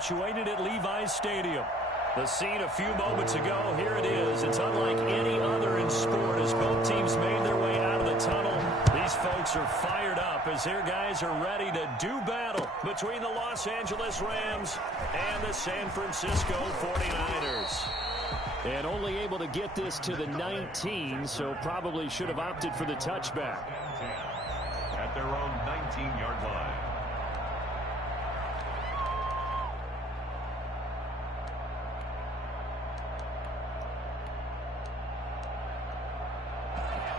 situated at Levi's Stadium. The scene a few moments ago, here it is. It's unlike any other in sport as both teams made their way out of the tunnel. These folks are fired up as their guys are ready to do battle between the Los Angeles Rams and the San Francisco 49ers. And only able to get this to the 19, so probably should have opted for the touchback. At their own 19-yard line.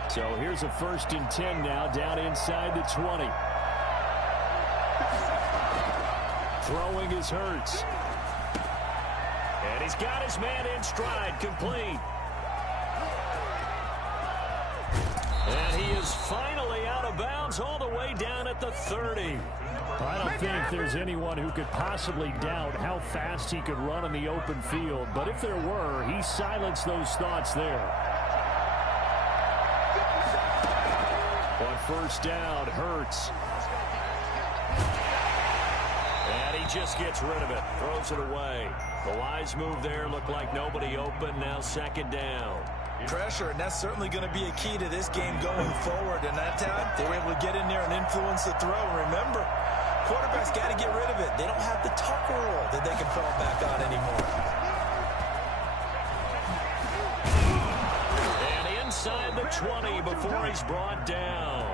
So here's a 1st and 10 now, down inside the 20. Throwing is Hurts. And he's got his man in stride, complete. And he is finally out of bounds all the way down at the 30. I don't think there's anyone who could possibly doubt how fast he could run in the open field. But if there were, he silenced those thoughts there. On 1st down, Hurts. And he just gets rid of it. Throws it away. The wise move there. Looked like nobody open. Now 2nd down. Pressure, and that's certainly going to be a key to this game going forward. And that time, they were able to get in there and influence the throw. And remember, quarterbacks got to get rid of it. They don't have the tuck rule that they can fall back on anymore. Inside the 20 before he's brought down.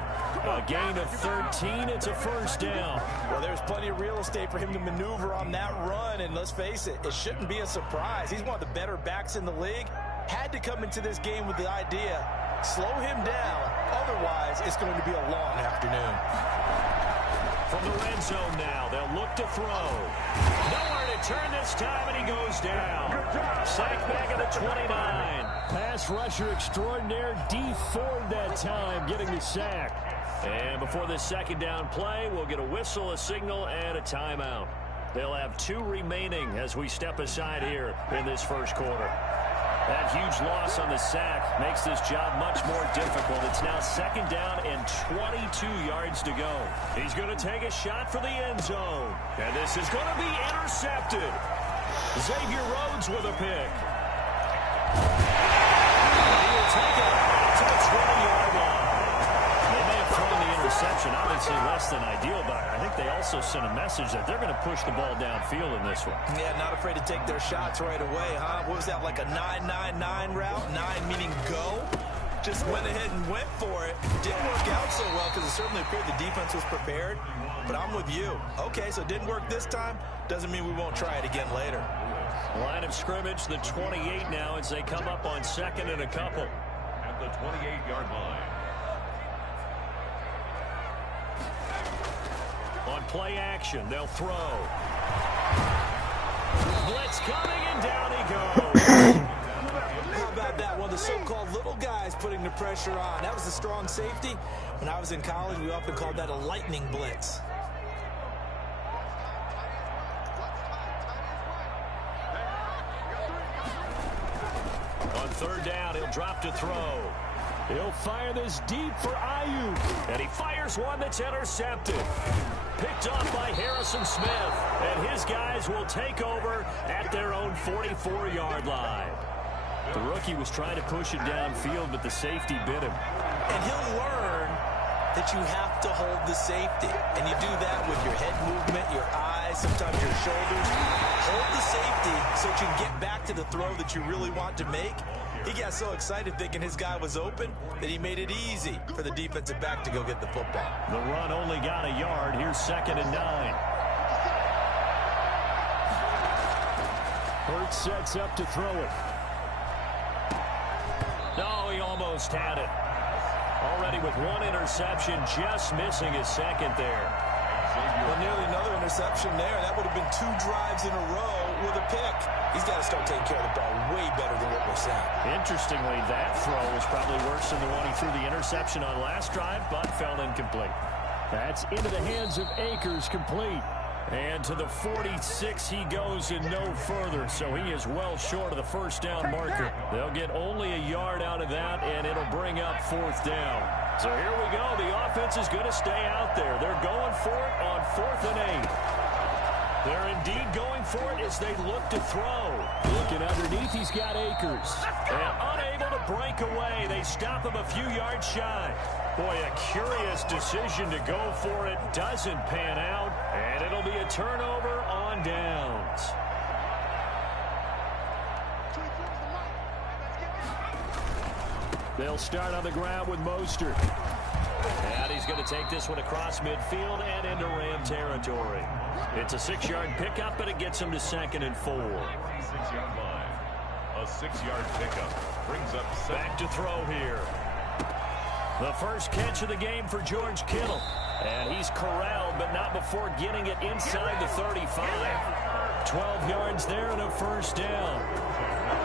A gain of 13. It's a 1st down. Well, there's plenty of real estate for him to maneuver on that run. And let's face it, it shouldn't be a surprise. He's one of the better backs in the league. Had to come into this game with the idea, slow him down. Otherwise, it's going to be a long afternoon. From the red zone now, they'll look to throw. Nowhere to turn this time, and he goes down. Sacked back at the 29. Pass rusher extraordinaire, D Ford that time, getting the sack. And before this 2nd down play, we'll get a whistle, a signal, and a timeout. They'll have 2 remaining as we step aside here in this 1st quarter. That huge loss on the sack makes this job much more difficult. It's now 2nd down and 22 yards to go. He's going to take a shot for the end zone. And this is going to be intercepted. Xavier Rhodes with a pick. He will take it to the 20-yard line. They may have thrown the interception, obviously less than ideal, but I think they also sent a message that they're going to push the ball downfield in this one. Yeah, not afraid to take their shots right away, huh? What was that, like a 9-9-9 route? 9 meaning go? Just went ahead and went for it. Didn't work out so well because it certainly appeared the defense was prepared. But I'm with you. Okay, so it didn't work this time. Doesn't mean we won't try it again later. Line of scrimmage, the 28 now as they come up on 2nd and a couple. At the 28-yard line. On play action, they'll throw. Blitz coming, and down he goes. How about that? One of the so-called little guys putting the pressure on. That was a strong safety. When I was in college, we often called that a lightning blitz. On 3rd down, he'll drop to throw. He'll fire this deep for Ayuk. And he fires one that's intercepted. Picked off by Harrison Smith. And his guys will take over at their own 44-yard line. The rookie was trying to push it downfield, but the safety bit him. And he'll learn that you have to hold the safety. And you do that with your head movement, your eyes, sometimes your shoulders. Hold the safety so that you can get back to the throw that you really want to make. He got so excited thinking his guy was open that he made it easy for the defensive back to go get the football. The run only got a yard. Here's 2nd and 9. Hurts sets up to throw it. No, he almost had it. Already with 1 interception, just missing his 2nd there. Well, nearly another interception there. That would have been 2 drives in a row with a pick. He's got to start taking care of the ball way better than what we're seeing. Interestingly, that throw was probably worse than the one he threw the interception on last drive, but fell incomplete. That's into the hands of Akers, complete. And to the 46 he goes and no further, so he is well short of the 1st down marker. They'll get only a yard out of that, and it'll bring up 4th down. So here we go. The offense is going to stay out there. They're going for it on 4th and 8. They're indeed going for it as they look to throw. Looking underneath, he's got Akers. And unable to break away. They stop him a few yards shy. Boy, a curious decision to go for it. Doesn't pan out. And it'll be a turnover on downs. They'll start on the ground with Mostert. And he's going to take this one across midfield and into Ram territory. It's a 6-yard pickup, but it gets him to 2nd and 4. 6-yard line. A 6-yard pickup brings up back to throw here. The first catch of the game for George Kittle. And he's corralled, but not before getting it inside the 35. 12 yards there and a first down.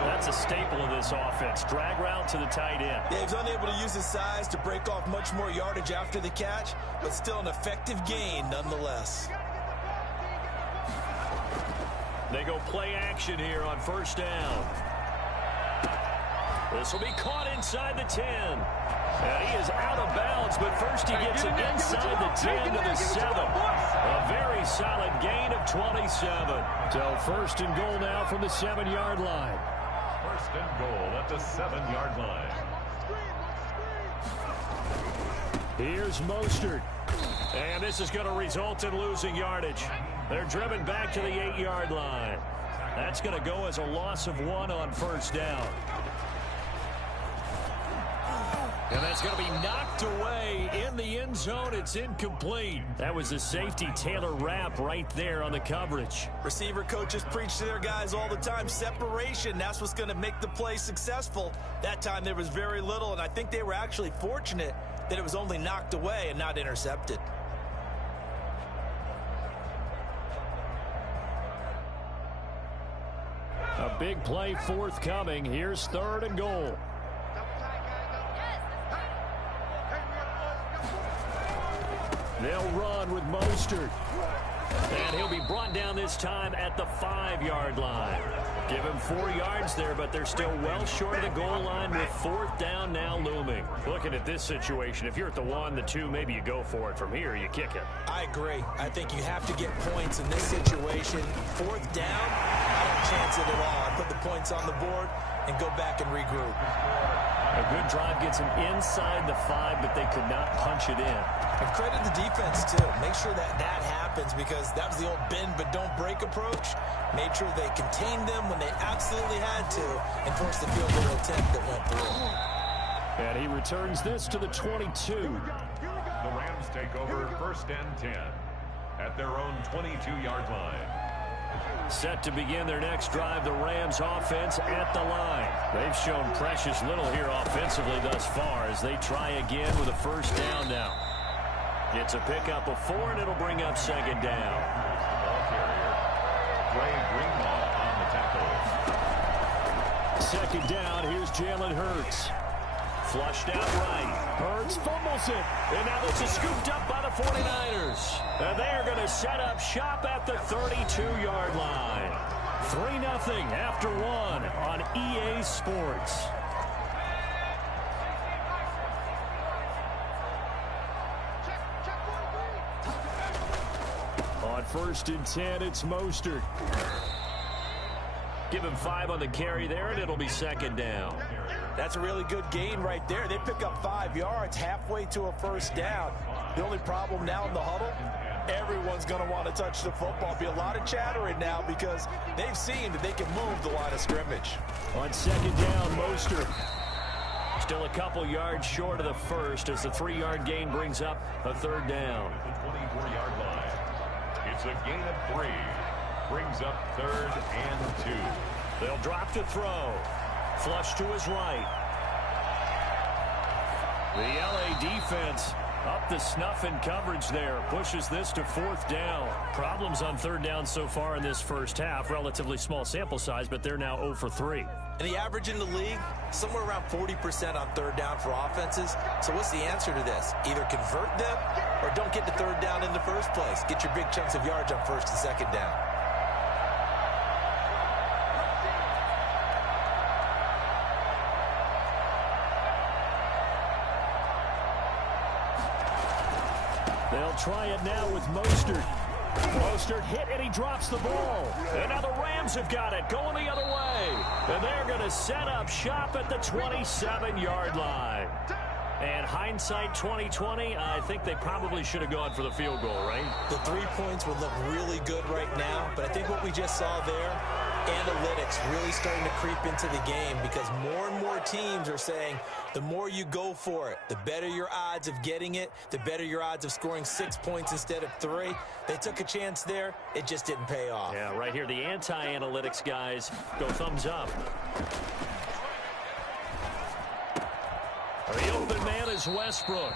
That's a staple of this offense. Drag route to the tight end. Yeah, he's unable to use his size to break off much more yardage after the catch, but still an effective gain nonetheless. They go play action here on first down. This will be caught inside the 10. And he is out of bounds, but first he gets it inside the 10 to the 7. A very solid gain of 27. So first and goal now from the 7-yard line. First and goal at the 7-yard line. Here's Mostert. And this is going to result in losing yardage. They're driven back to the 8-yard line. That's going to go as a loss of 1 on first down. And that's going to be knocked away in the end zone. It's incomplete. That was the safety Taylor Rapp right there on the coverage. Receiver coaches preach to their guys all the time. Separation, that's what's going to make the play successful. That time there was very little, and I think they were actually fortunate that it was only knocked away and not intercepted. A big play forthcoming. Here's 3rd and goal. They'll run with Mostert. And he'll be brought down this time at the 5-yard line. Give him 4 yards there, but they're still well short of the goal line with 4th down now looming. Looking at this situation, if you're at the 1, the 2, maybe you go for it. From here, you kick it. I agree. I think you have to get points in this situation. 4th down, I don't chance it at all. I put the points on the board and go back and regroup. A good drive gets them inside the 5, but they could not punch it in. And credit the defense, too. Make sure that happens, because that was the old bend but don't break approach. Made sure they contained them when they absolutely had to and forced the field goal attempt that went through. And he returns this to the 22. The Rams take over 1st and 10 at their own 22-yard line. Set to begin their next drive, the Rams offense at the line. They've shown precious little here offensively thus far as they try again with a first down now. It's a pickup of 4, and it'll bring up 2nd down. Ball carrier, Ray Greenlaw on the tackle. 2nd down, here's Jalen Hurts. Flushed out right. Hurts fumbles it. And now this is scooped up by the 49ers. And they are going to set up shop at the 32-yard line. 3-0 after 1 on EA Sports. On 1st and 10, it's Mostert. Give him 5 on the carry there, and it'll be 2nd down. That's a really good gain right there. They pick up 5 yards halfway to a first down. The only problem now in the huddle, everyone's going to want to touch the football. Be a lot of chattering now because they've seen that they can move the line of scrimmage. On 2nd down, Mostert. Still a couple yards short of the first as the 3-yard gain brings up a 3rd down. The 24-yard line. It's a gain of 3. Brings up 3rd and 2. They'll drop to throw. Flush to his right. The LA defense up the snuff in coverage there. Pushes this to 4th down. Problems on 3rd down so far in this first half. Relatively small sample size, but they're now 0 for 3. And the average in the league, somewhere around 40% on 3rd down for offenses. So what's the answer to this? Either convert them or don't get to 3rd down in the first place. Get your big chunks of yards on 1st and 2nd down. They'll try it now with Mostert. Mostert hit, and he drops the ball. And now the Rams have got it, going the other way. And they're going to set up shop at the 27-yard line. And hindsight 2020, I think they probably should have gone for the field goal, right? The 3 points would look really good right now, but I think what we just saw there, analytics really starting to creep into the game, because more and more teams are saying the more you go for it, the better your odds of getting it, the better your odds of scoring 6 points instead of 3. They took a chance there. It just didn't pay off. Yeah, right here, the anti-analytics guys go thumbs up. The open man is Westbrook.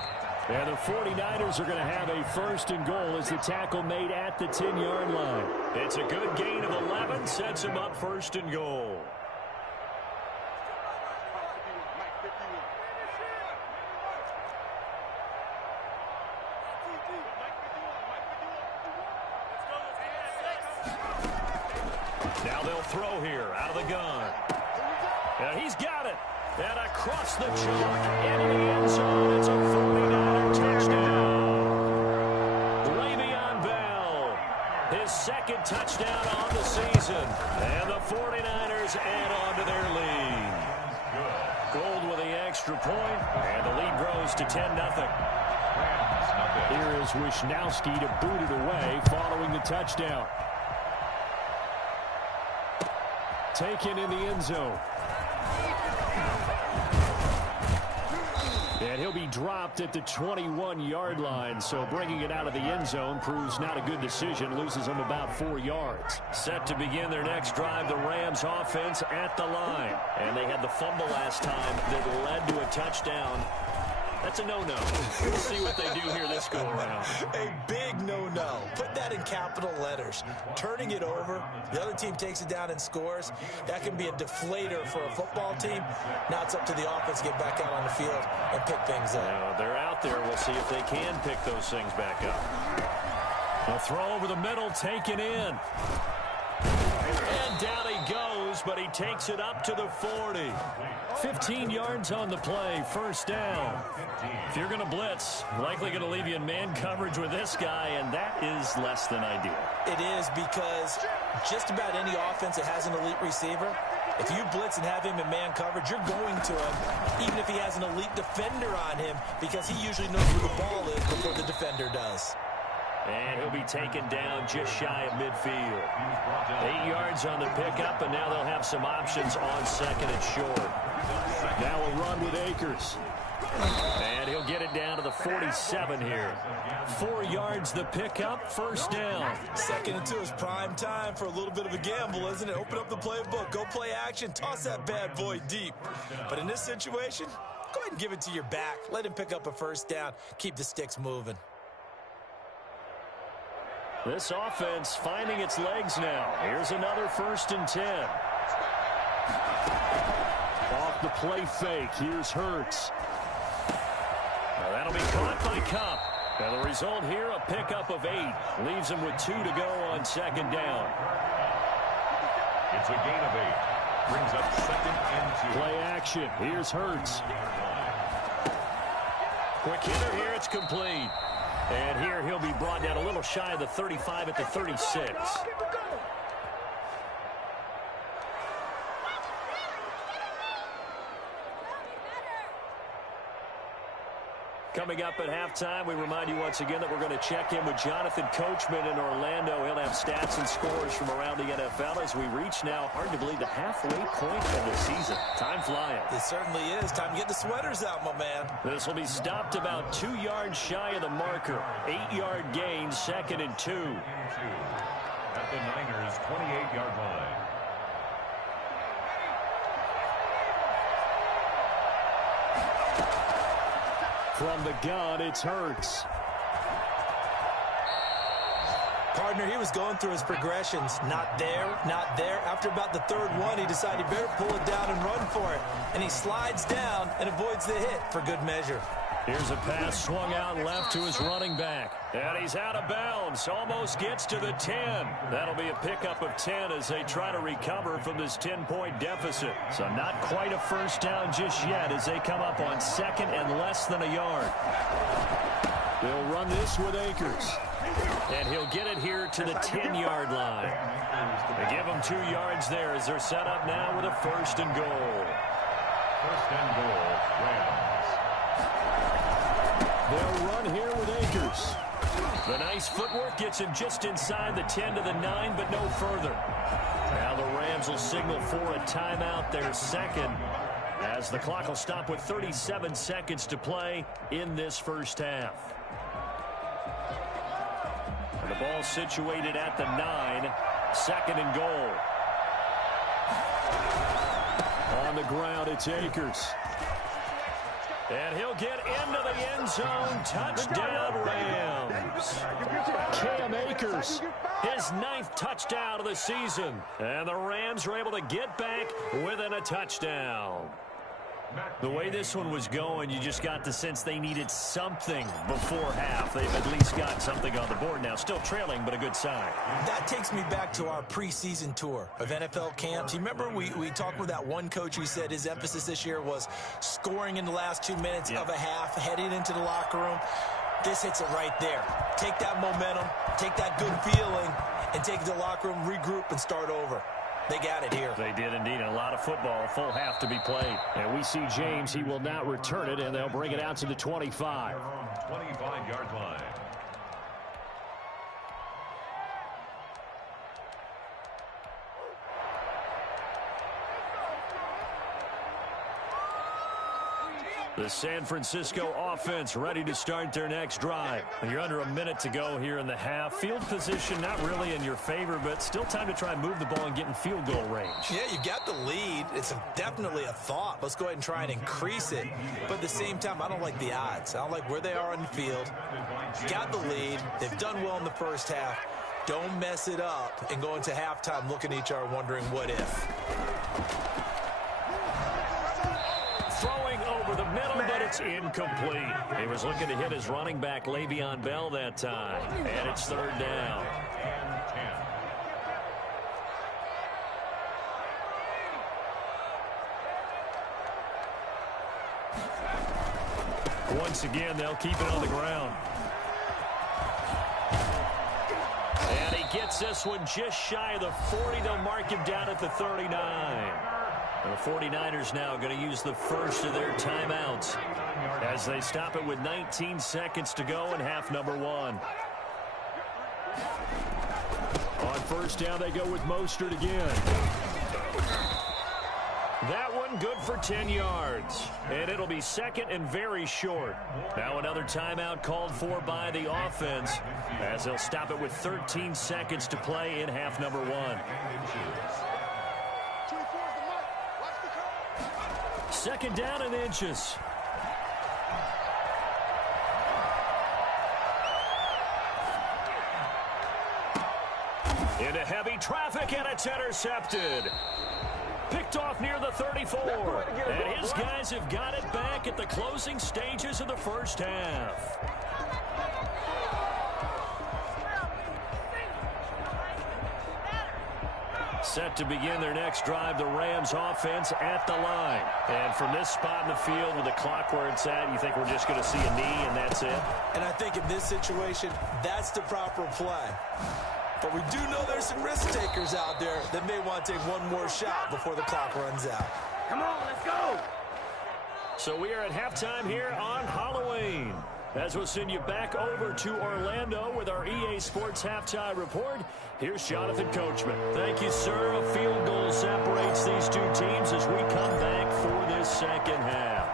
And the 49ers are going to have a first and goal as the tackle made at the 10-yard line. It's a good gain of 11, sets him up first and goal. Now they'll throw here out of the gun. And he's got it. And across the chalk into the end zone. It's a 49er touchdown. Le'Veon Bell, his second touchdown on the season. And the 49ers add on to their lead. Gold with the extra point, and the lead grows to 10-0. Here is Wisnowski to boot it away following the touchdown. Taken in the end zone. And he'll be dropped at the 21-yard line, so bringing it out of the end zone proves not a good decision. Loses him about 4 yards. Set to begin their next drive, the Rams offense at the line. And they had the fumble last time that led to a touchdown. That's a no-no. We'll see what they do here this go-around. A big no-no. Put that in capital letters. Turning it over, the other team takes it down and scores. That can be a deflator for a football team. Now it's up to the offense to get back out on the field and pick things up. Now, they're out there. We'll see if they can pick those things back up. A throw over the middle, taken in. And down he goes, but he takes it up to the 40. 15 yards on the play, first down. If you're going to blitz, likely going to leave you in man coverage with this guy, and that is less than ideal. It is, because just about any offense that has an elite receiver, if you blitz and have him in man coverage, you're going to him, even if he has an elite defender on him, because he usually knows where the ball is before the defender does. And he'll be taken down just shy of midfield. 8 yards on the pickup, and now they'll have some options on second and short. Now a run with Akers. And he'll get it down to the 47 here. 4 yards the pickup, first down. 2nd and 2 is prime time for a little bit of a gamble, isn't it? Open up the playbook, go play action, toss that bad boy deep. But in this situation, go ahead and give it to your back. Let him pick up a first down. Keep the sticks moving. This offense finding its legs now. Here's another 1st and 10. Off the play fake. Here's Hurts. Now that'll be caught by Kupp. And the result here, a pickup of 8. Leaves him with 2 to go on second down. It's a gain of 8. Brings up 2nd and 2. Play action. Here's Hurts. Quick hitter here. It's complete. And here he'll be brought down a little shy of the 35 at the 36. Coming up at halftime, we remind you once again that we're going to check in with Jonathan Coachman in Orlando. He'll have stats and scores from around the NFL as we reach now, hard to believe, the halfway point of the season. Time flying. It certainly is. Time to get the sweaters out, my man. This will be stopped about 2 yards shy of the marker. 8-yard gain, 2nd and 2. At the Niners' 28-yard line. From the gun, it's Hurts. Partner, he was going through his progressions. Not there, not there. After about the 3rd one, he decided he better pull it down and run for it. And he slides down and avoids the hit for good measure. Here's a pass swung out left to his running back. And he's out of bounds. Almost gets to the 10. That'll be a pickup of 10 as they try to recover from this 10-point deficit. So not quite a first down just yet as they come up on 2nd and less than a yard. They'll run this with Akers. And he'll get it here to the 10-yard line. They give him 2 yards there as they're set up now with a 1st and goal. 1st and goal, Rams. They'll run here with Akers. The nice footwork gets him just inside the 10 to the 9, but no further. Now the Rams will signal for a timeout, their second, as the clock will stop with 37 seconds to play in this first half. And the ball situated at the 9, 2nd and goal. On the ground, it's Akers. And he'll get into the end zone. Touchdown, Rams. Cam Akers, his 9th touchdown of the season. And the Rams were able to get back within a touchdown. The way this one was going, you just got the sense they needed something before half. They've at least got something on the board now. Still trailing, but a good sign. That takes me back to our preseason tour of NFL camps. You remember we talked with that one coach who said his emphasis this year was scoring in the last 2 minutes of a half, heading into the locker room. This hits it right there. Take that momentum, take that good feeling, and take it to the locker room, regroup, and start over. They got it here. They did indeed. A lot of football, a full half to be played. And we see James. He will not return it, and they'll bring it out to the 25. 25-yard line. The San Francisco offense ready to start their next drive. You're under a minute to go here in the half. Field position not really in your favor, but still time to try and move the ball and get in field goal range. Yeah, you got the lead. It's definitely a thought. Let's go ahead and try and increase it. But at the same time, I don't like the odds. I don't like where they are on the field. Got the lead. They've done well in the first half. Don't mess it up and go into halftime looking at each other wondering what if. Throwing over the middle, but it's incomplete. He was looking to hit his running back, Le'Veon Bell, that time. And it's 3rd down. Once again, they'll keep it on the ground. And he gets this one just shy of the 40. They'll mark him down at the 39. The 49ers now going to use the first of their timeouts as they stop it with 19 seconds to go in half number 1. On 1st down, they go with Mostert again. That one good for 10 yards. And it'll be 2nd and very short. Now another timeout called for by the offense as they'll stop it with 13 seconds to play in half number 1. 2nd down and inches. Into heavy traffic, and it's intercepted. Picked off near the 34. And his guys have got it back at the closing stages of the first half. Set to begin their next drive, the Rams offense at the line. And from this spot in the field with the clock where it's at, you think we're just going to see a knee and that's it? And I think in this situation, that's the proper play. But we do know there's some risk takers out there that may want to take one more shot before the clock runs out. Come on, let's go. So we are at halftime here on Halloween. As we'll send you back over to Orlando with our EA Sports Halftime Report, here's Jonathan Coachman. Thank you, sir. A field goal separates these two teams as we come back for this second half.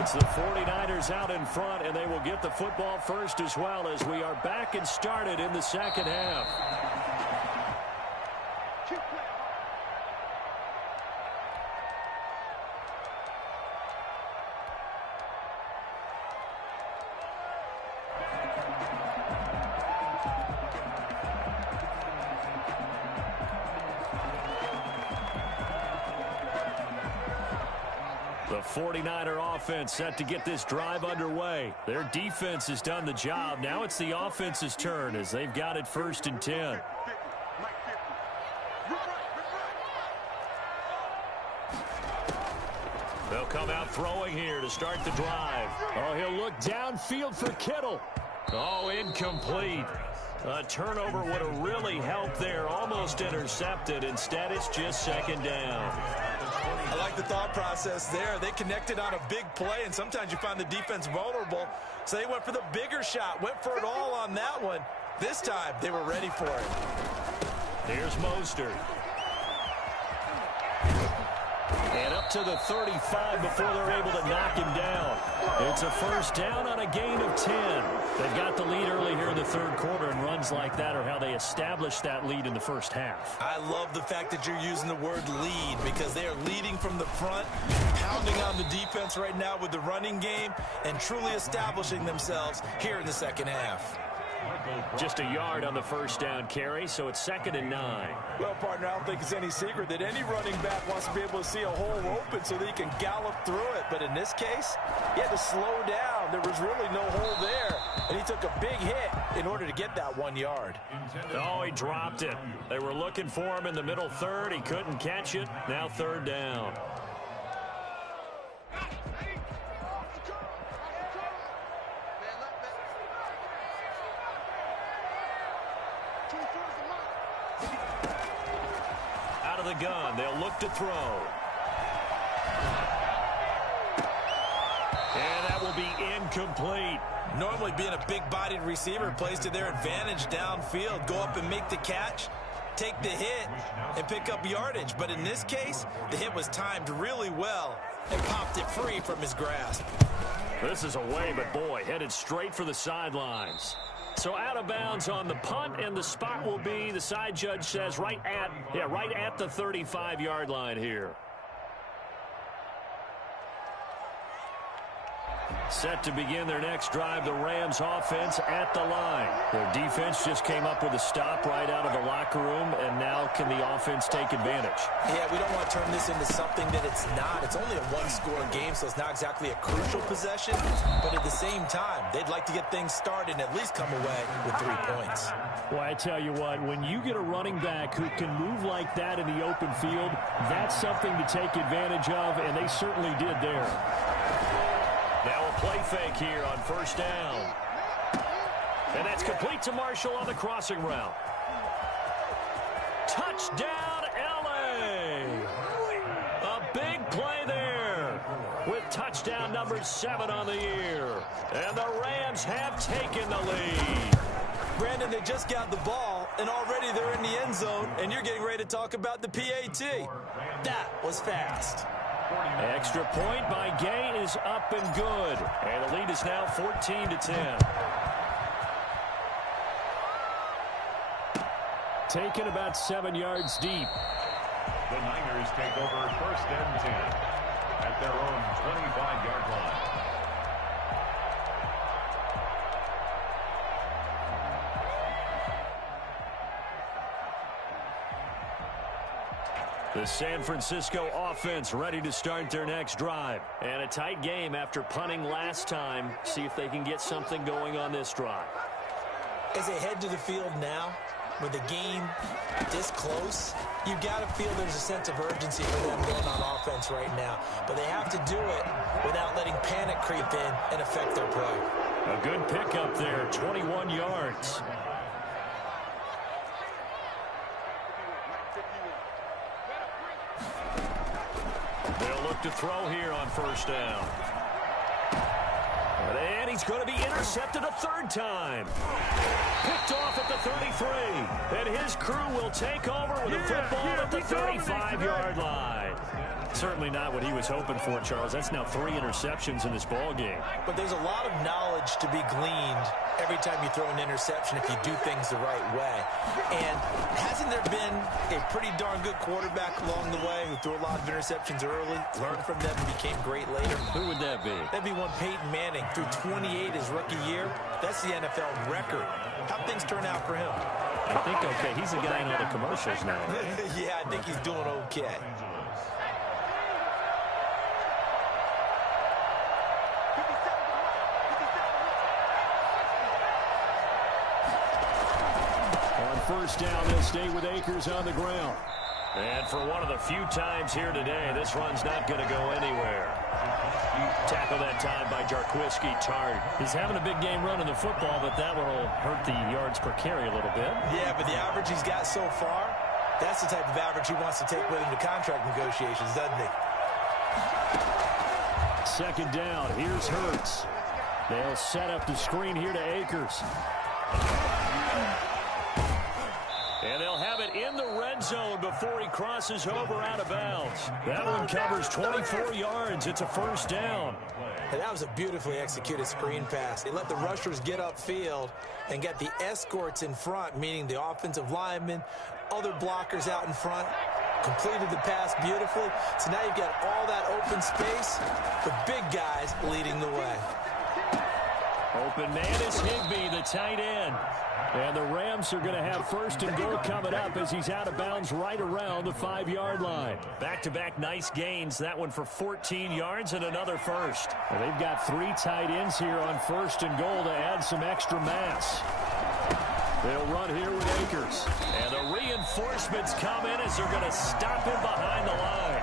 It's the 49ers out in front, and they will get the football first as well as we are back and started in the second half. The 49er offense set to get this drive underway. Their defense has done the job. Now it's the offense's turn as they've got it 1st and 10. They'll come out throwing here to start the drive. Oh, he'll look downfield for Kittle. Oh, incomplete. A turnover would have really helped there. Almost intercepted. Instead, it's just second down. I like the thought process there. They connected on a big play, and sometimes you find the defense vulnerable. So they went for the bigger shot, went for it all on that one. This time, they were ready for it. Here's Mostert. And up to the 35 before they're able to knock him down. It's a first down on a gain of 10. They've got the lead early here in the third quarter, and runs like that are how they established that lead in the first half. I love the fact that you're using the word lead because they are leading from the front, pounding on the defense right now with the running game, and truly establishing themselves here in the second half. Just a yard on the first down carry, so it's 2nd and 9. Well, partner, I don't think it's any secret that any running back wants to be able to see a hole open so that he can gallop through it. But in this case, he had to slow down. There was really no hole there, and he took a big hit in order to get that 1 yard. Oh, he dropped it. They were looking for him in the middle third. He couldn't catch it. Now 3rd down. Out of the gun, they'll look to throw. And that will be incomplete. Normally being a big-bodied receiver plays to their advantage downfield. Go up and make the catch, take the hit, and pick up yardage. But in this case, the hit was timed really well and popped it free from his grasp. This is away, but boy, headed straight for the sidelines. So out of bounds on the punt, and the spot will be, the side judge says, right at the 35-yard line here. Set to begin their next drive, the Rams offense at the line. Their defense just came up with a stop right out of the locker room, and now can the offense take advantage? Yeah, we don't want to turn this into something that it's not. It's only a one-score game, so it's not exactly a crucial possession. But at the same time, they'd like to get things started and at least come away with 3 points. Well, I tell you what, when you get a running back who can move like that in the open field, that's something to take advantage of, and they certainly did there. Now a play fake here on first down. And that's complete to Marshall on the crossing route. Touchdown, L.A. A big play there with touchdown number 7 on the year. And the Rams have taken the lead. Brandon, they just got the ball, and already they're in the end zone, and you're getting ready to talk about the PAT. That was fast. Extra point by Gay is up and good. And the lead is now 14-10. Taken about 7 yards deep. The Niners take over 1st and 10 at their own 25-yard line. The San Francisco offense ready to start their next drive. And a tight game after punting last time. See if they can get something going on this drive. As they head to the field now, with the game this close, you've got to feel there's a sense of urgency for them going on offense right now. But they have to do it without letting panic creep in and affect their play. A good pickup there, 21 yards. They'll look to throw here on first down. And he's going to be intercepted a 3rd time. Picked off at the 33. And his crew will take over with a football at the 35-yard line. Certainly not what he was hoping for, Charles. That's now 3 interceptions in this ball game. But there's a lot of knowledge to be gleaned every time you throw an interception if you do things the right way. And hasn't there been a pretty darn good quarterback along the way who threw a lot of interceptions early, learned from them, and became great later? Who would that be? That'd be one Peyton Manning. Threw 28 his rookie year. That's the NFL record. How'd things turn out for him? I think okay. He's the guy in all the commercials now, right? Yeah, I think he's doing okay. First down, they'll stay with Akers on the ground. And for one of the few times here today, this run's not going to go anywhere. Tackle that time by Jarquiski Tart. He's having a big game running the football, but that one will hurt the yards per carry a little bit. Yeah, but the average he's got so far, that's the type of average he wants to take with him to contract negotiations, doesn't he? Second down. Here's Hurts. They'll set up the screen here to Akers. And they'll have it in the red zone before he crosses over out of bounds. That one covers 24 yards. It's a first down. And that was a beautifully executed screen pass. They let the rushers get upfield and get the escorts in front, meaning the offensive linemen, other blockers out in front. Completed the pass beautifully. So now you've got all that open space, the big guys leading the way. Open man is Higbee, the tight end. And the Rams are going to have first and goal coming up as he's out of bounds right around the 5-yard line. Back-to-back nice gains. That one for 14 yards and another first. Well, they've got 3 tight ends here on first and goal to add some extra mass. They'll run here with Akers. And the reinforcements come in as they're going to stop him behind the line.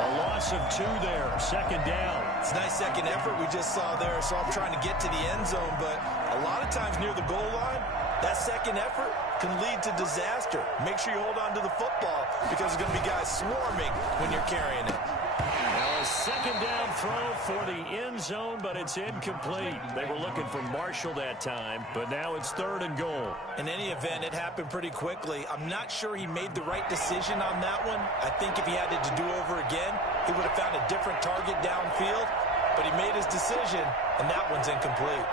A loss of 2 there. Second down. It's a nice second effort we just saw there. So I'm trying to get to the end zone, but a lot of times near the goal line, that second effort can lead to disaster. Make sure you hold on to the football because there's going to be guys swarming when you're carrying it. Now a second down throw for the end zone, but it's incomplete. They were looking for Marshall that time, but now it's third and goal. In any event, it happened pretty quickly. I'm not sure he made the right decision on that one. I think if he had it to do over again, he would have found a different target downfield, but he made his decision, and that one's incomplete.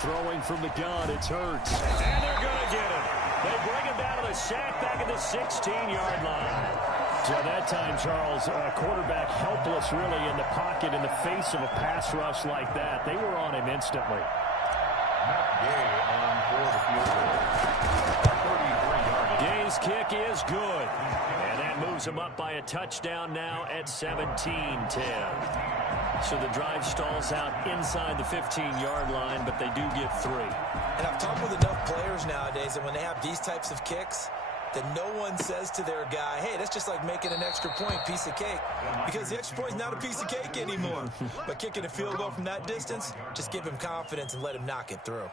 Throwing from the gun, it's Hurts. And they're going to get him. They bring him down to the sack back at the 16-yard line. So that time, Charles, quarterback helpless really in the pocket in the face of a pass rush like that. They were on him instantly. Gay on for the field goal. 33-yard. Gay's kick is good. And that moves him up by a touchdown now at 17-10. So the drive stalls out inside the 15-yard line, but they do get 3. And I've talked with enough players nowadays that when they have these types of kicks, that no one says to their guy, hey, that's just like making an extra point, piece of cake. Because the extra point is not a piece of cake anymore. But kicking a field goal from that distance, just give him confidence and let him knock it through.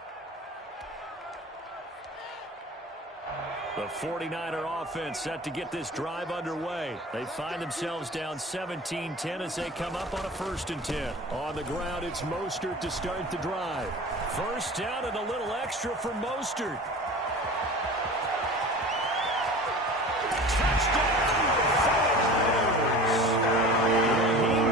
The 49er offense set to get this drive underway. They find themselves down 17-10 as they come up on a 1st and 10. On the ground, it's Mostert to start the drive. First down and a little extra for Mostert. Touchdown! 49ers!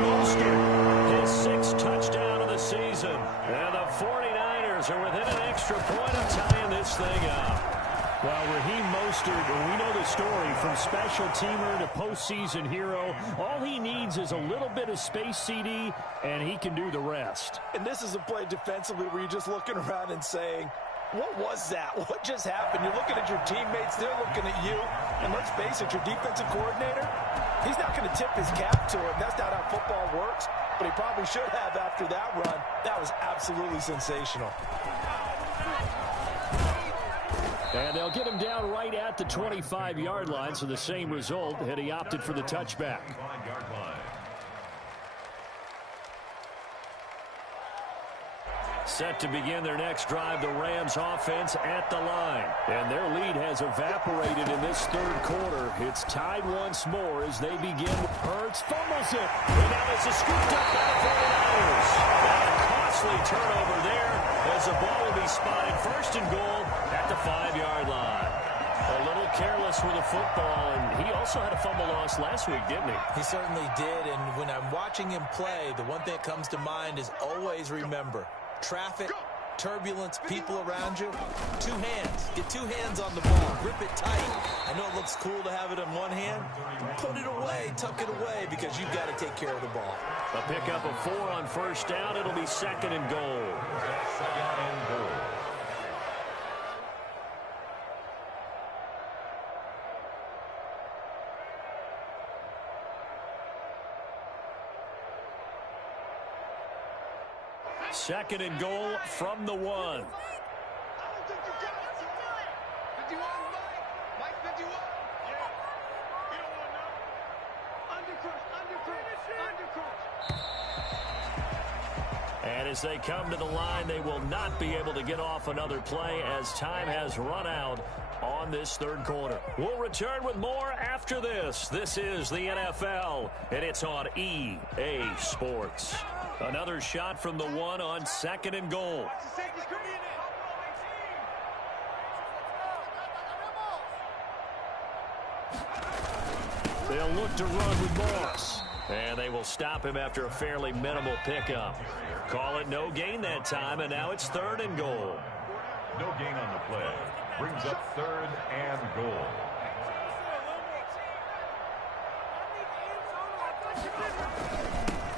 Mostert, his 6th touchdown of the season. And the 49ers are within an extra point of tying this thing up. Well, Raheem Mostert, we know the story, from special teamer to postseason hero. All he needs is a little bit of space, CD, and he can do the rest. And this is a play defensively where you're just looking around and saying, what was that? What just happened? You're looking at your teammates, they're looking at you. And let's face it, your defensive coordinator, he's not going to tip his cap to it. That's not how football works, but he probably should have after that run. That was absolutely sensational. And they'll get him down right at the 25-yard line, so the same result, and he opted for the touchback. Set to begin their next drive, the Rams offense at the line. And their lead has evaporated in this 3rd quarter. It's tied once more as they begin. Hurts fumbles it. And now it's a scooped up by the 49ers. And a costly turnover there as the ball will be spotted 1st and goal at the 5-yard line. A little careless with the football, and he also had a fumble loss last week, didn't he? He certainly did, and when I'm watching him play, the one thing that comes to mind is always remember, traffic, turbulence, people around you, 2 hands. Get 2 hands on the ball. Grip it tight. I know it looks cool to have it in one hand. Put it away. Tuck it away because you've got to take care of the ball. A pickup of 4 on first down. It'll be 2nd and goal. 2nd and goal. Second and goal from the 1. And as they come to the line, they will not be able to get off another play as time has run out on this third quarter. We'll return with more after this. This is the NFL, and it's on EA Sports. Another shot from the one on 2nd and goal. They'll look to run with Moss. And they will stop him after a fairly minimal pickup. Call it no gain that time, and now it's 3rd and goal. No gain on the play. Brings up 3rd and goal.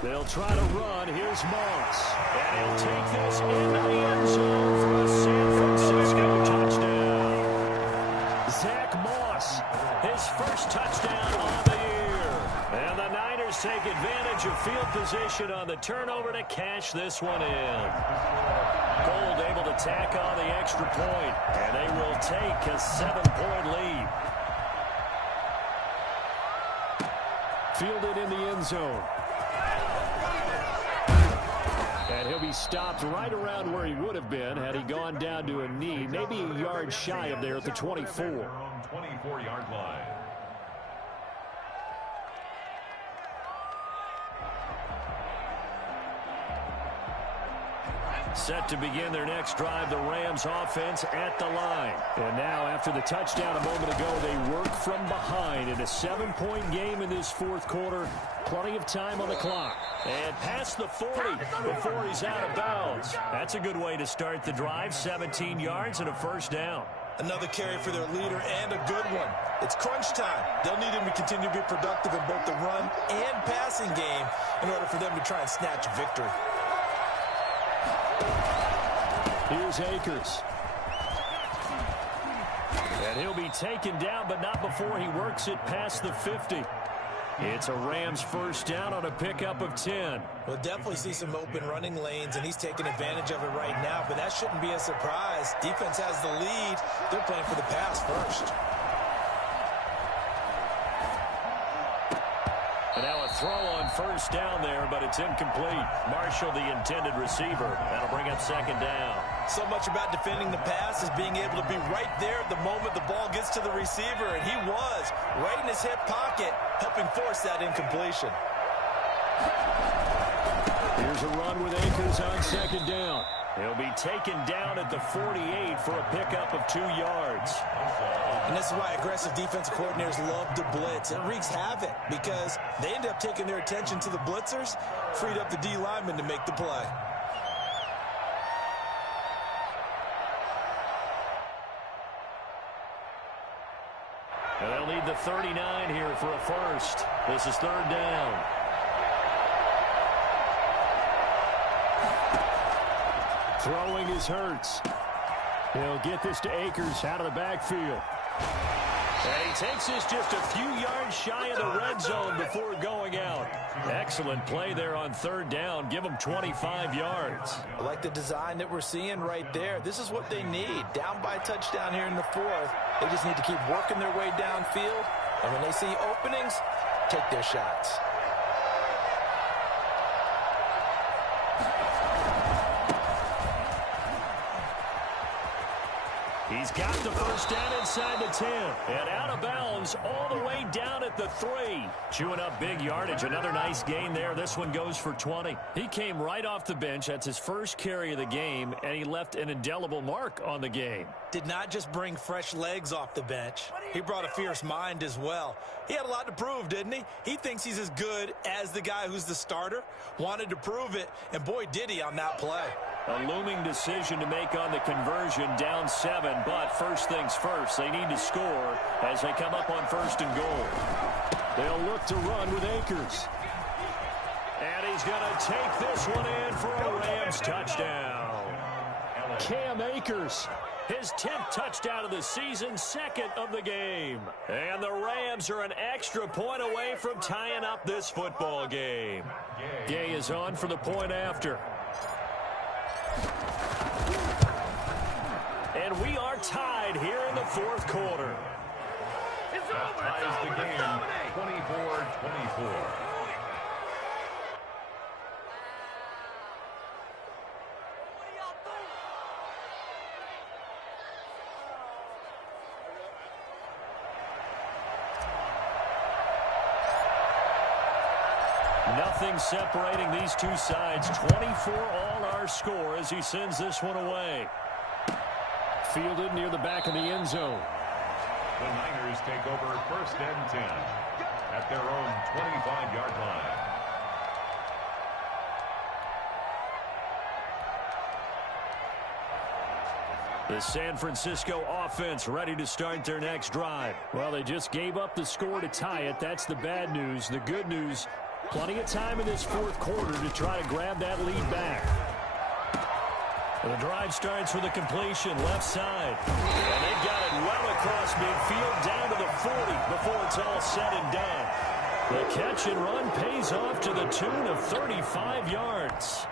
They'll try to run. Here's Moss. And he'll take this into the end zone for a San Francisco touchdown. Zach Moss, his first touchdown on the year. And the Niners take advantage of field position on the turnover to cash this one in. Gold able to tack on the extra point, and they will take a 7-point lead. Fielded in the end zone. And he'll be stopped right around where he would have been had he gone down to a knee, maybe a yard shy of there at the 24. 24-yard line. Set to begin their next drive, the Rams offense at the line. And now, after the touchdown a moment ago, they work from behind in a 7-point game in this fourth quarter. Plenty of time on the clock. And past the 40 before he's out of bounds. That's a good way to start the drive. 17 yards and a first down. Another carry for their leader and a good one. It's crunch time. They'll need him to continue to be productive in both the run and passing game in order for them to try and snatch victory. Here's Akers. And he'll be taken down, but not before he works it past the 50. It's a Rams first down on a pickup of 10. We'll definitely see some open running lanes, and he's taking advantage of it right now, but that shouldn't be a surprise. Defense has the lead. They're playing for the pass first. And now a throw on first down there, but it's incomplete. Marshall, the intended receiver. That'll bring up second down. So much about defending the pass is being able to be right there at the moment the ball gets to the receiver, and he was right in his hip pocket, helping force that incompletion. Here's a run with Akers on second down. He'll be taken down at the 48 for a pickup of 2 yards. And this is why aggressive defensive coordinators love to blitz. It wreaks havoc because they end up taking their attention to the blitzers, freed up the D lineman to make the play. And they'll need the 39 here for a first. This is third down. Throwing is Hurts. He'll get this to Akers out of the backfield. And he takes this just a few yards shy of the red zone before going out. Excellent play there on third down. Give them 25 yards. I like the design that we're seeing right there. This is what they need. Down by a touchdown here in the fourth. They just need to keep working their way downfield. And when they see openings, take their shots. He's got the first down inside the 10. And out of bounds all the way down at the 3. Chewing up big yardage. Another nice gain there. This one goes for 20. He came right off the bench. That's his first carry of the game. And he left an indelible mark on the game. Did not just bring fresh legs off the bench. He brought a fierce mind as well. He had a lot to prove, didn't he? He thinks he's as good as the guy who's the starter. Wanted to prove it. And boy, did he on that play. A looming decision to make on the conversion, down 7, but first things first, they need to score as they come up on first and goal. They'll look to run with Akers. And he's going to take this one in for a Rams touchdown. Cam Akers, his 10th touchdown of the season, 2nd of the game. And the Rams are an extra point away from tying up this football game. Gay is on for the point after. And we are tied here in the fourth quarter. That ties the game 24-24. Nothing separating these two sides. 24 all our score as he sends this one away. Fielded near the back of the end zone. The Niners take over 1st and 10 at their own 25-yard line. The San Francisco offense ready to start their next drive. Well, they just gave up the score to tie it. That's the bad news. The good news, plenty of time in this fourth quarter to try to grab that lead back. The drive starts with a completion left side. And they've got it well across midfield down to the 40 before it's all said and done. The catch and run pays off to the tune of 35 yards.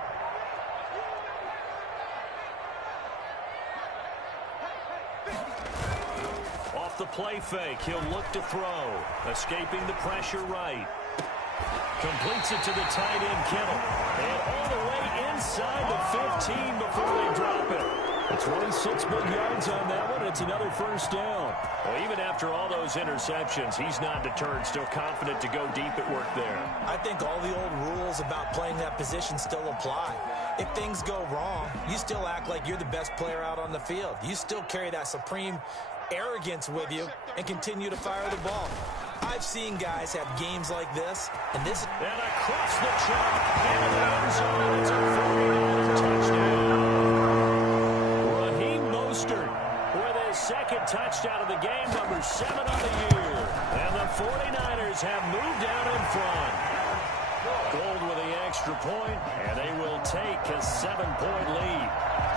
Off the play fake, he'll look to throw. Escaping the pressure right. Completes it to the tight end, Kittle. And all the way inside the 15 before they drop it. 26 big yards on that one. It's another first down. Well, even after all those interceptions, he's not deterred, still confident to go deep at work there. I think all the old rules about playing that position still apply. If things go wrong, you still act like you're the best player out on the field. You still carry that supreme arrogance with you and continue to fire the ball. I've seen guys have games like this, and this... And across the track, into the end zone, it's a 49er touchdown. Raheem Mostert with his second touchdown of the game, number 7 on the year. And the 49ers have moved out in front. Gold with the extra point, and they will take a 7-point lead.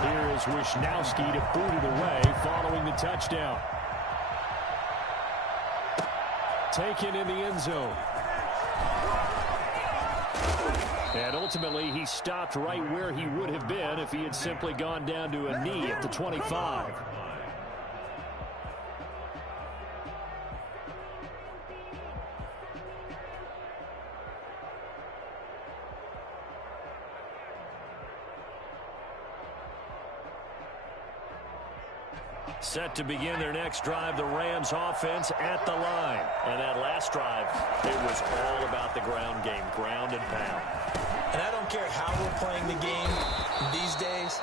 Here is Wishnowski to boot it away following the touchdown. Taken in the end zone. And ultimately, he stopped right where he would have been if he had simply gone down to a knee at the 25. Set to begin their next drive, the Rams offense at the line. And that last drive, it was all about the ground game, ground and pound. And I don't care how we're playing the game these days,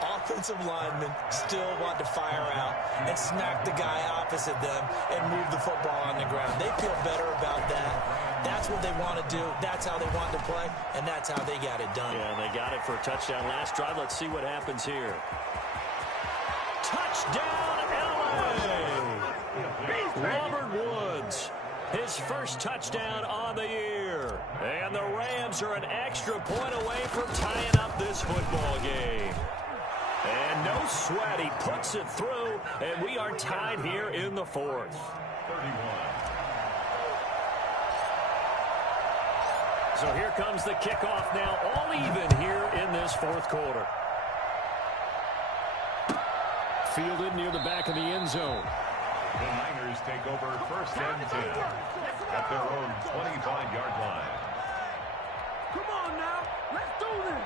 offensive linemen still want to fire out and smack the guy opposite them and move the football on the ground. They feel better about that. That's what they want to do. That's how they want to play, and that's how they got it done. Yeah, and they got it for a touchdown last drive. Let's see what happens here. Touchdown, L.A. Robert Woods, his first touchdown on the year. And the Rams are an extra point away from tying up this football game. And no sweat, he puts it through, and we are tied here in the fourth. 31. So here comes the kickoff now, all even here in this fourth quarter. Fielded near the back of the end zone. The Niners take over 1st and 10 at their own 25-yard line. Come on now, let's do this.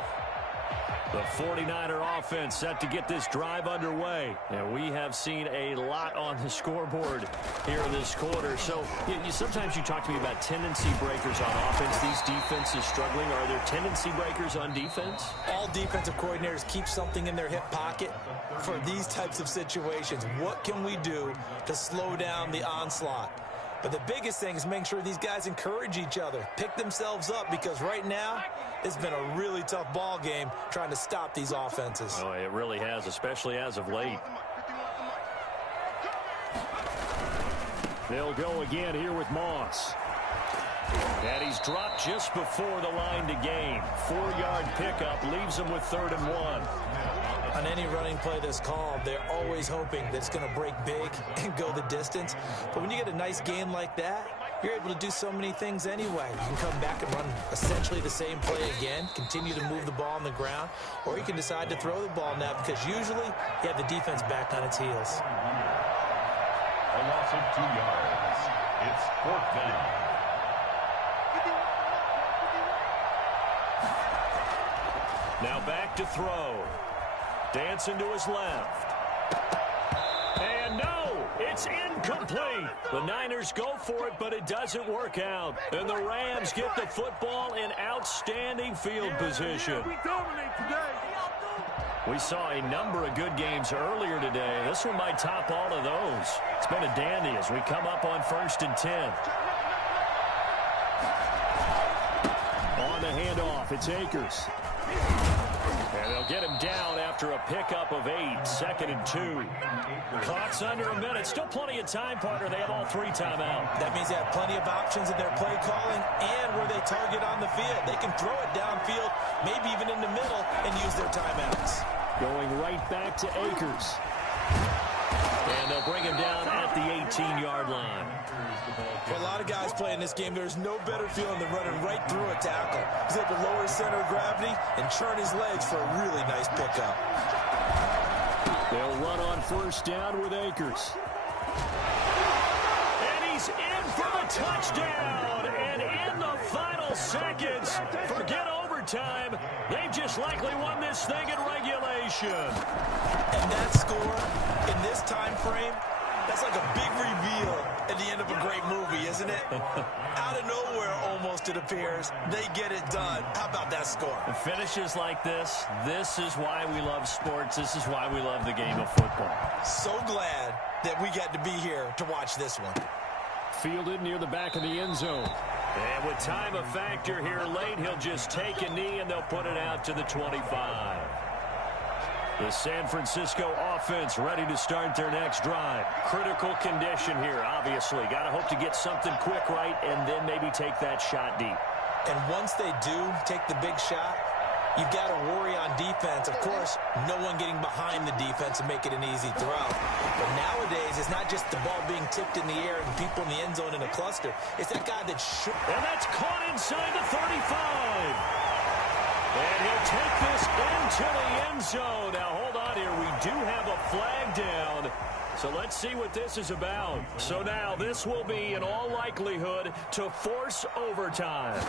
The 49er offense set to get this drive underway. And we have seen a lot on the scoreboard here in this quarter. So sometimes you talk to me about tendency breakers on offense. These defenses struggling. Are there tendency breakers on defense? All defensive coordinators keep something in their hip pocket for these types of situations. What can we do to slow down the onslaught? But the biggest thing is making sure these guys encourage each other, pick themselves up, because right now it's been a really tough ball game trying to stop these offenses. Oh, it really has, especially as of late. They'll go again here with Moss. And he's dropped just before the line to gain. 4-yard pickup leaves him with 3rd and 1. On any running play that's called, they're always hoping that it's going to break big and go the distance. But when you get a nice gain like that, you're able to do so many things anyway. You can come back and run essentially the same play again, continue to move the ball on the ground, or you can decide to throw the ball now because usually you have the defense back on its heels. A loss of 2 yards. It's 4th down. Now back to throw. Dancing to his left. And no, it's incomplete. The Niners go for it, but it doesn't work out. And the Rams get the football in outstanding field position. We dominate today. We saw a number of good games earlier today. This one might top all of those. It's been a dandy as we come up on 1st and 10. On the handoff, it's Akers. And they'll get him down after a pickup of 8, 2nd and 2. Clock's under a minute. Still plenty of time, partner. They have all 3 timeout. That means they have plenty of options in their play calling and where they target on the field. They can throw it downfield, maybe even in the middle, and use their timeouts. Going right back to Akers. And they'll bring him down at the 18-yard line. For a lot of guys playing this game, there's no better feeling than running right through a tackle. He's able to lower his center of gravity and churn his legs for a really nice pickup. They'll run on 1st down with Akers. And he's in for the touchdown. And in the final seconds, forget overtime. They've just likely won this thing in regulation. And that score in this time frame, that's like a big reveal at the end of a great movie, isn't it? Out of nowhere, almost, it appears. They get it done. How about that score? And finishes like this is why we love sports. This is why we love the game of football. So glad that we got to be here to watch this one. Fielded near the back of the end zone. And with time a factor here late, he'll just take a knee and they'll put it out to the 25. The San Francisco offense ready to start their next drive. Critical condition here, obviously. Got to hope to get something quick right and then maybe take that shot deep. And once they do take the big shot, you've got to worry on defense. Of course, no one getting behind the defense and make it an easy throw. But nowadays, it's not just the ball being tipped in the air and people in the end zone in a cluster. It's that guy that should. And that's caught inside the 35. And he'll take this into the end zone. Now, hold on here. We do have a flag down. So let's see what this is about. So now this will be, in all likelihood, to force overtime.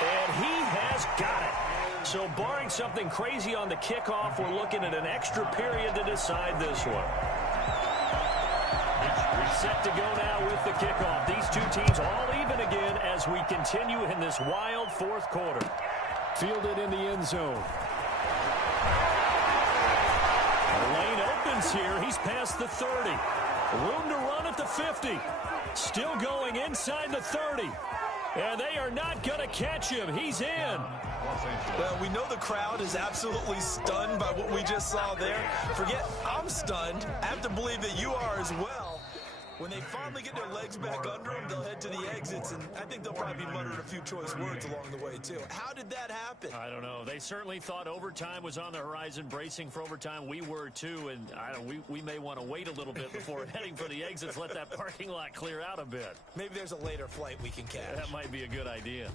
And he has got it. So barring something crazy on the kickoff, we're looking at an extra period to decide this one. Set to go now with the kickoff. These two teams all even again as we continue in this wild 4th quarter. Fielded in the end zone. The lane opens here. He's past the 30. Room to run at the 50. Still going inside the 30. And they are not going to catch him. He's in. Well, we know the crowd is absolutely stunned by what we just saw there. Forget I'm stunned. I have to believe that you are as well. When they finally get their legs back under them, they'll head to the exits, and I think they'll probably be muttering a few choice words along the way, too. How did that happen? I don't know. They certainly thought overtime was on the horizon, bracing for overtime. We were, too, and we may want to wait a little bit before heading for the exits, let that parking lot clear out a bit. Maybe there's a later flight we can catch. That might be a good idea.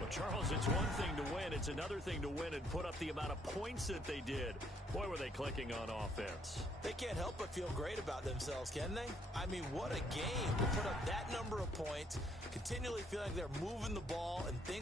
Well, Charles, it's one thing to win. It's another thing to win and put up the amount of points that they did. Boy, were they clicking on offense. They can't help but feel great about themselves, can they? I mean, what a game to put up that number of points, continually feeling like they're moving the ball and things